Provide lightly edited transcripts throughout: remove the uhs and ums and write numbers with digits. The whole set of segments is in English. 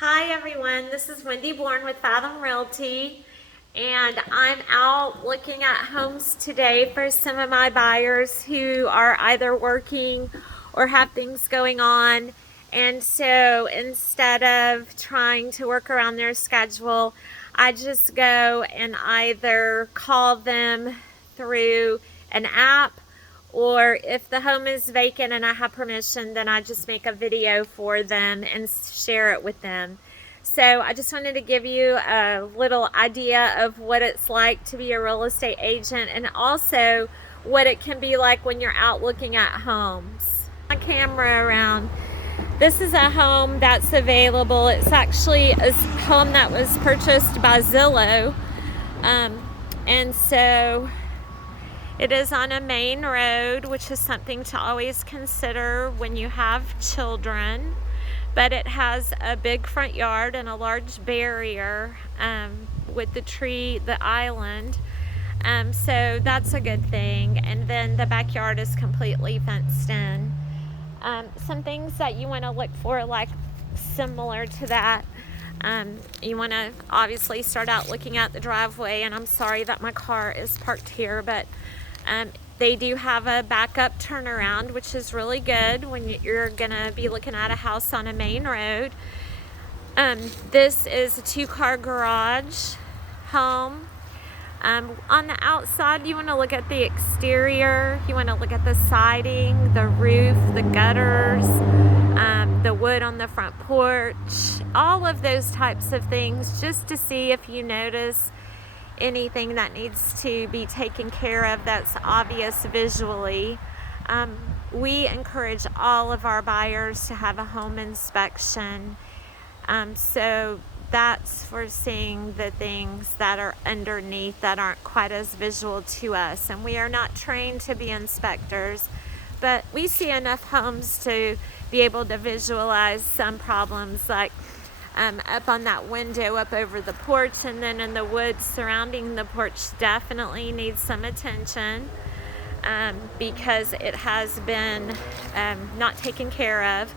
Hi everyone, this is Wendy Bourne with Fathom Realty, and I'm out looking at homes today for some of my buyers who are either working or have things going on. And so instead of trying to work around their schedule, I just go and either call them through an app, or if the home is vacant and I have permission, then I just make a video for them and share it with them. So I just wanted to give you a little idea of what it's like to be a real estate agent, and also what it can be like when you're out looking at homes. My camera around. This is a home that's available. It's actually a home that was purchased by Zillow. And so it is on a main road, which is something to always consider when you have children. But it has a big front yard and a large barrier with the island. So that's a good thing. And then the backyard is completely fenced in. Some things that you want to look for, like similar to that, you want to obviously start out looking at the driveway. And I'm sorry that my car is parked here, but they do have a backup turnaround, which is really good when you're gonna be looking at a house on a main road. This is a 2-car garage home. On the outside, you want to look at the exterior. You want to look at the siding, the roof, the gutters, the wood on the front porch, all of those types of things, just to see if you notice anything that needs to be taken care of that's obvious visually. We encourage all of our buyers to have a home inspection. So that's for seeing the things that are underneath that aren't quite as visual to us. And we are not trained to be inspectors, but we see enough homes to be able to visualize some problems, like up on that window up over the porch, and then in the woods surrounding the porch definitely needs some attention because it has been not taken care of.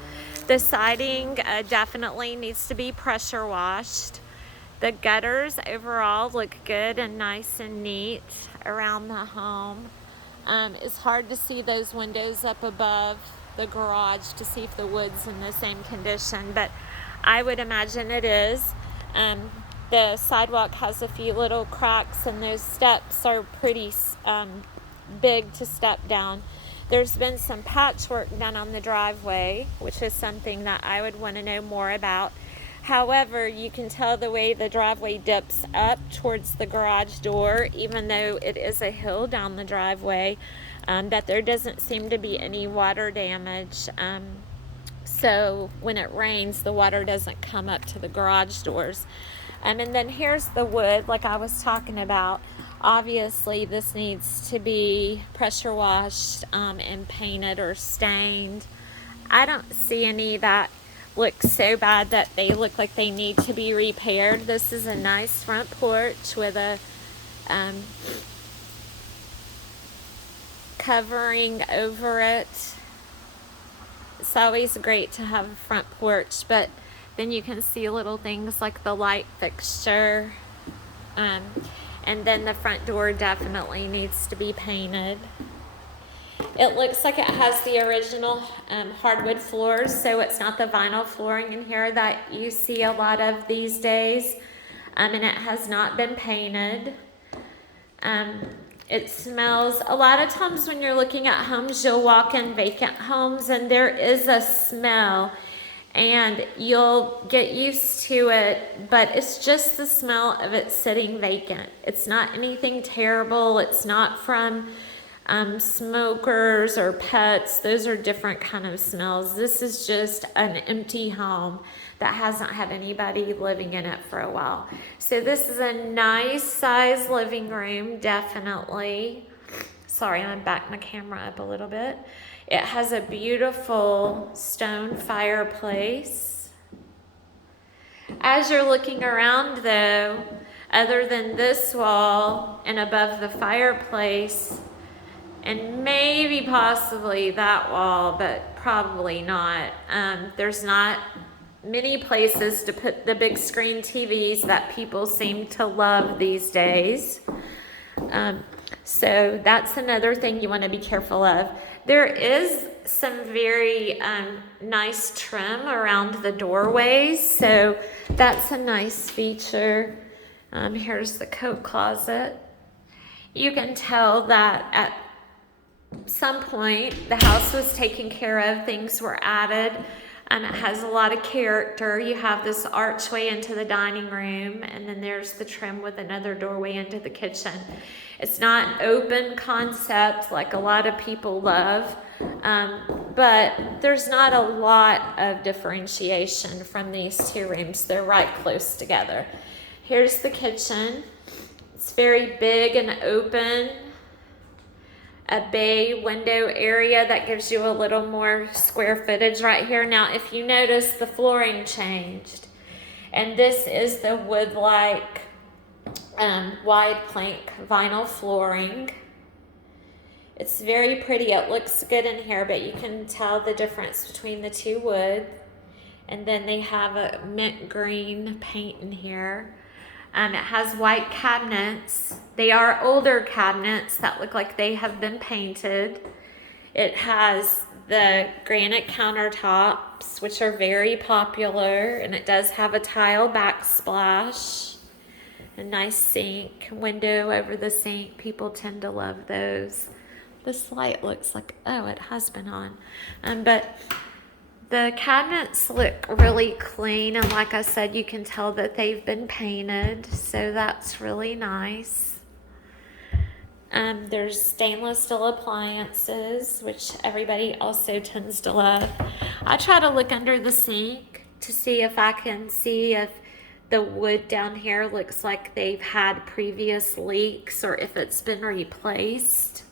The siding definitely needs to be pressure washed. The gutters overall look good and nice and neat around the home. It's hard to see those windows up above the garage to see if the wood's in the same condition, but I would imagine it is. The sidewalk has a few little cracks, and those steps are pretty big to step down. There's been some patchwork done on the driveway, which is something that I would want to know more about. However, you can tell the way the driveway dips up towards the garage door, even though it is a hill down the driveway, that there doesn't seem to be any water damage. So when it rains, the water doesn't come up to the garage doors. And then here's the wood, like I was talking about. Obviously, this needs to be pressure washed and painted or stained. I don't see any that look so bad that they look like they need to be repaired. This is a nice front porch with a covering over it. It's always great to have a front porch, but then you can see little things like the light fixture. And then the front door definitely needs to be painted. It looks like it has the original hardwood floors, so it's not the vinyl flooring in here that you see a lot of these days. And it has not been painted. It smells, a lot of times when you're looking at homes, you'll walk in vacant homes and there is a smell, and you'll get used to it, but it's just the smell of it sitting vacant. It's not anything terrible. It's not from smokers or pets. Those are different kind of smells. This is just an empty home that hasn't had anybody living in it for a while. So this is a nice size living room, definitely. Sorry, I'm gonna back my camera up a little bit. It has a beautiful stone fireplace. As you're looking around though, other than this wall and above the fireplace, and maybe possibly that wall, but probably not, there's not many places to put the big screen TVs that people seem to love these days. So that's another thing you want to be careful of. There is some very nice trim around the doorways, so that's a nice feature. Here's the coat closet. You can tell that at some point the house was taken care of, things were added. It has a lot of character. You have this archway into the dining room, and then there's the trim with another doorway into the kitchen. It's not open concept like a lot of people love, but there's not a lot of differentiation from these two rooms. They're right close together. Here's the kitchen. It's very big and open. A bay window area that gives you a little more square footage right here. Now, if you notice, the flooring changed, and this is the wood-like wide plank vinyl flooring. It's very pretty. It looks good in here, but you can tell the difference between the two wood. And then they have a mint green paint in here. It has white cabinets. They are older cabinets that look like they have been painted. It has the granite countertops, which are very popular, and it does have a tile backsplash. A nice sink, window over the sink. People tend to love those. This light looks like, oh, it has been on. But the cabinets look really clean, and like I said, you can tell that they've been painted, so that's really nice. There's stainless steel appliances, which everybody also tends to love. I try to look under the sink to see if I can see if the wood down here looks like they've had previous leaks or if it's been replaced.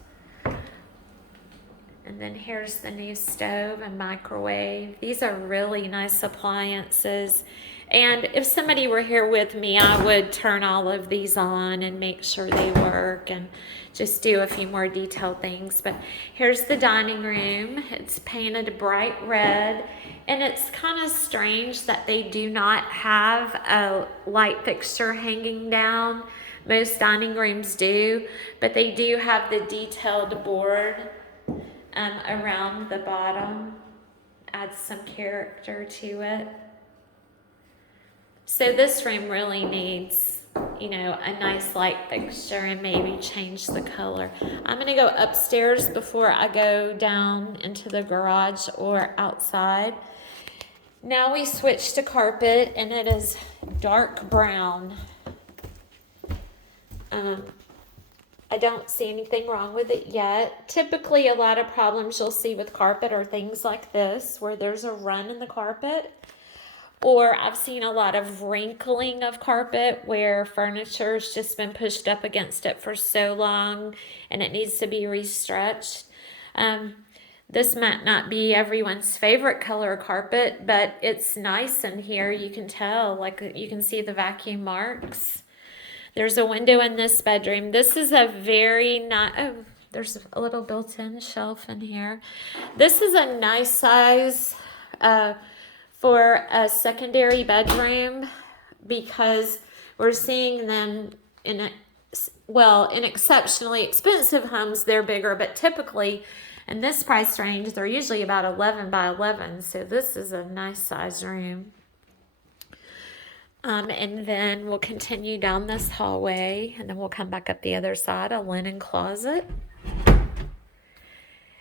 And then here's the new stove and microwave. These are really nice appliances. And if somebody were here with me, I would turn all of these on and make sure they work and just do a few more detailed things. But here's the dining room. It's painted bright red. And it's kind of strange that they do not have a light fixture hanging down. Most dining rooms do. But they do have the detailed board around the bottom. Adds some character to it. So this room really needs, a nice light fixture and maybe change the color. I'm going to go upstairs before I go down into the garage or outside. Now we switch to carpet, and it is dark brown. I don't see anything wrong with it yet. Typically, a lot of problems you'll see with carpet are things like this, where there's a run in the carpet. Or I've seen a lot of wrinkling of carpet where furniture's just been pushed up against it for so long and it needs to be restretched. This might not be everyone's favorite color carpet, but it's nice in here. You can tell, you can see the vacuum marks. There's a window in this bedroom. This is a very nice, there's a little built-in shelf in here. This is a nice size for a secondary bedroom because we're seeing them in exceptionally expensive homes, they're bigger, but typically in this price range, they're usually about 11 by 11. So this is a nice size room. And then we'll continue down this hallway, and then we'll come back up the other side, a linen closet.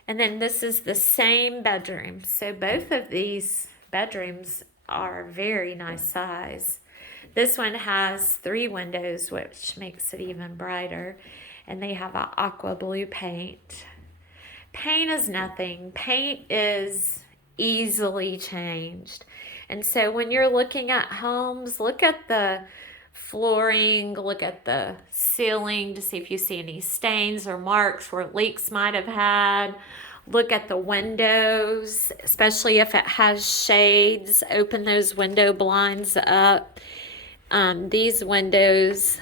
And then this is the same bedroom. So both of these bedrooms are very nice size. This one has 3 windows, which makes it even brighter. And they have an aqua blue paint. Paint is nothing. Paint is easily changed. And so when you're looking at homes, look at the flooring, look at the ceiling to see if you see any stains or marks where leaks might have had. Look at the windows, especially if it has shades. Open those window blinds up. These windows,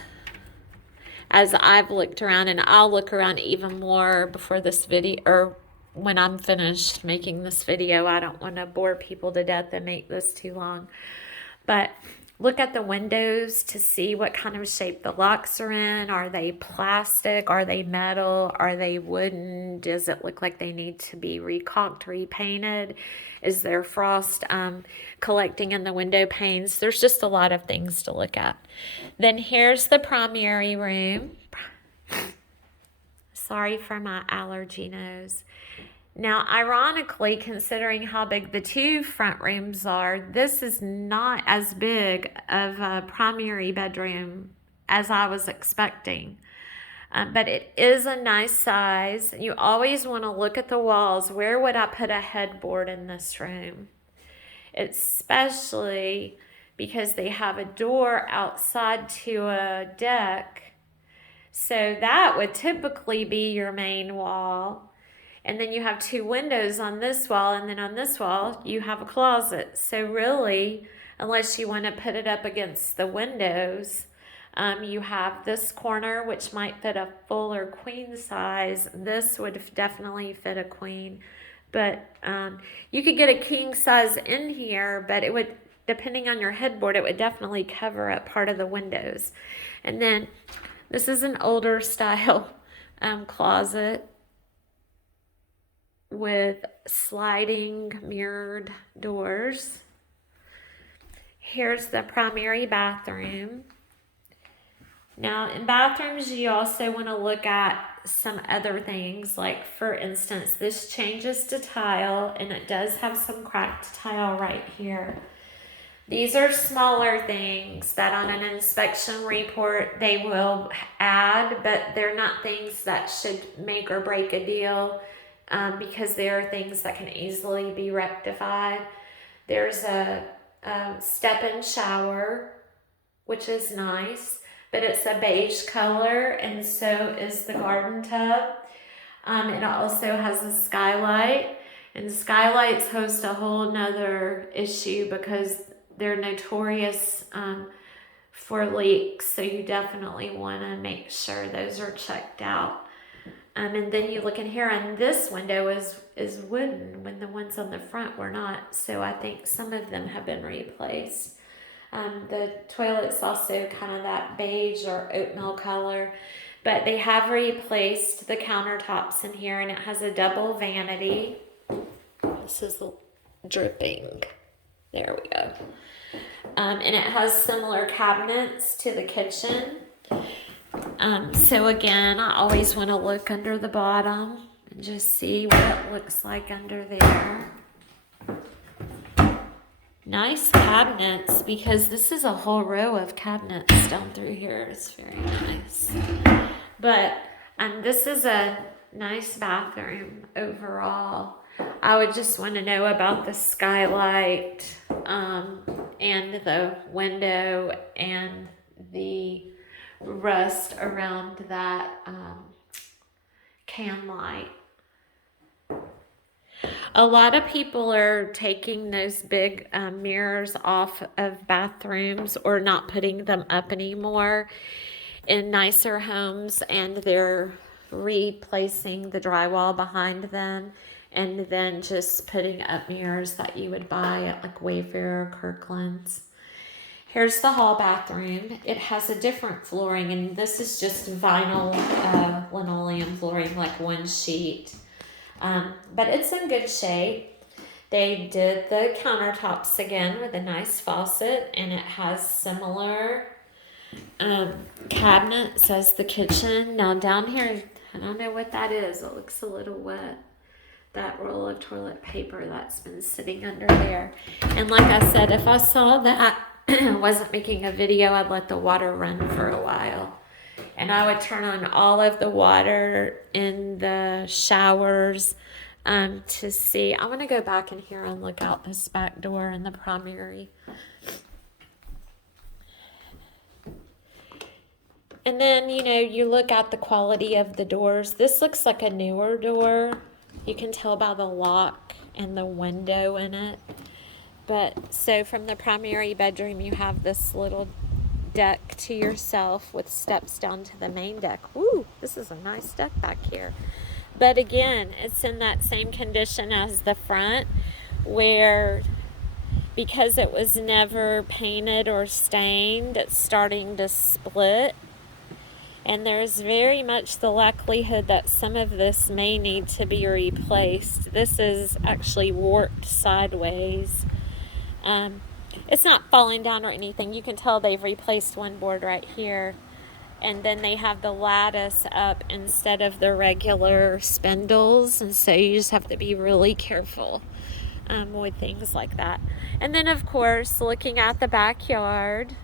as I've looked around, and I'll look around even more before this video, or when I'm finished making this video. I don't want to bore people to death and make this too long. But look at the windows to see what kind of shape the locks are in. Are they plastic? Are they metal? Are they wooden? Does it look like they need to be recaulked, repainted? Is there frost collecting in the window panes? There's just a lot of things to look at. Then here's the primary room. Sorry for my allergy nose. Now, ironically, considering how big the two front rooms are, this is not as big of a primary bedroom as I was expecting. But it is a nice size. You always want to look at the walls. Where would I put a headboard in this room? Especially because they have a door outside to a deck. So that would typically be your main wall. And then you have two windows on this wall, and then on this wall, you have a closet. So really, unless you want to put it up against the windows, you have this corner, which might fit a full or queen size. This would definitely fit a queen. But you could get a king size in here, but it would, depending on your headboard, it would definitely cover up part of the windows. And then this is an older style closet with sliding mirrored doors. Here's the primary bathroom. Now, in bathrooms, you also want to look at some other things. Like, for instance, this changes to tile, and it does have some cracked tile right here. These are smaller things that on an inspection report they will add, but they're not things that should make or break a deal. Because there are things that can easily be rectified. There's a step-in shower, which is nice, but it's a beige color, and so is the garden tub. It also has a skylight, and skylights host a whole nother issue because they're notorious for leaks, so you definitely want to make sure those are checked out. And then you look in here, and this window is wooden when the ones on the front were not. So I think some of them have been replaced. The toilet's also kind of that beige or oatmeal color. But they have replaced the countertops in here, and it has a double vanity. This is dripping. There we go. And it has similar cabinets to the kitchen. So again, I always want to look under the bottom and just see what it looks like under there. Nice cabinets, because this is a whole row of cabinets down through here. It's very nice. But this is a nice bathroom overall. I would just want to know about the skylight and the window and the rust around that can light. A lot of people are taking those big mirrors off of bathrooms or not putting them up anymore in nicer homes, and they're replacing the drywall behind them and then just putting up mirrors that you would buy at like Wayfair or Kirkland's. Here's the hall bathroom. It has a different flooring, and this is just vinyl linoleum flooring, like one sheet. But it's in good shape. They did the countertops again with a nice faucet, and it has similar cabinets as the kitchen. Now down here, I don't know what that is. It looks a little wet. That roll of toilet paper that's been sitting under there. And like I said, if I saw that wasn't making a video, I'd let the water run for a while. And I would turn on all of the water in the showers to see. I want to go back in here and look out this back door in the primary. And then, you know, you look at the quality of the doors. This looks like a newer door. You can tell by the lock and the window in it. But so from the primary bedroom, you have this little deck to yourself with steps down to the main deck. Woo, this is a nice deck back here. But again, it's in that same condition as the front, where because it was never painted or stained, it's starting to split. And there's very much the likelihood that some of this may need to be replaced. This is actually warped sideways. It's not falling down or anything. You can tell they've replaced one board right here. And then they have the lattice up instead of the regular spindles. And so you just have to be really careful with things like that. And then, of course, looking at the backyard,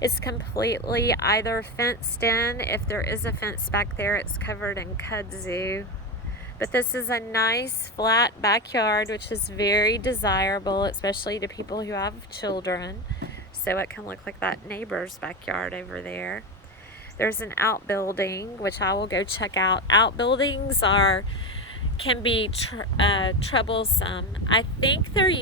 it's completely either fenced in. If there is a fence back there, it's covered in kudzu. But this is a nice flat backyard, which is very desirable, especially to people who have children. So it can look like that neighbor's backyard over there. There's an outbuilding, which I will go check out. Outbuildings can be troublesome. I think they're